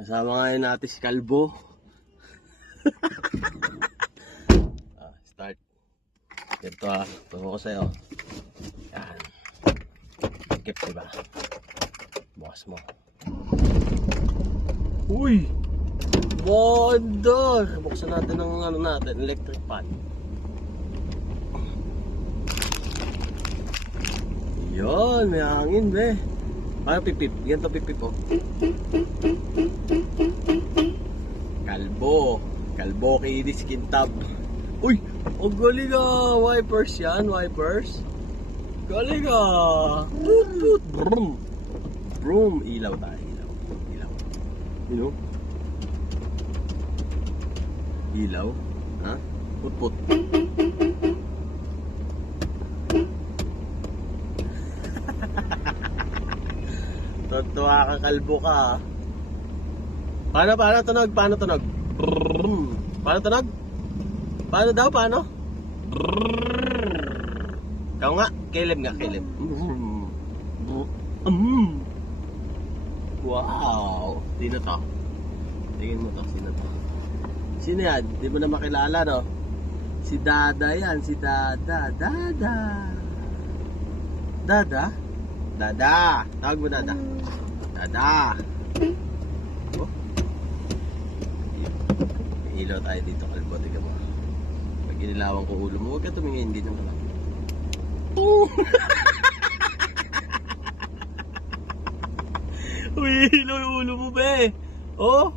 Kasama ngayon natin si Kalbo. Start. Ganito tungo ko sa'yo. Yan. Skip, diba? Bukas mo. Uy! Bondo! Buksan natin ng electric fan. Yun, may hangin, be. Ano pipip? Ganito pipip, oh. Kalbo kinis kintab. Uy! Ang galing wipers yan, wipers. Galing Toot toot. Brum. Brum. Ilaw tayo, ilaw. You know? Ilaw. Ha? Put. Tuwa ka, Kalbo ka. Paano tunog? Paano tunog? Paano tunog? Paano daw? Paano? Ikaw nga, Caleb nga, Caleb. Wow! Sino to? Tingin mo to, sino to? Sino yan? Di mo na makilala, no? Si Dada yan, si Dada. Dada! Tawag mo Dada. Dada! Oh. Ilaw tayo dito, Kalbo. Tignan mo. Pag inilawan ko ulo mo, huwag ka tumingin. Dito na lang. Uy, ilaw yung ulo mo, be! Oh!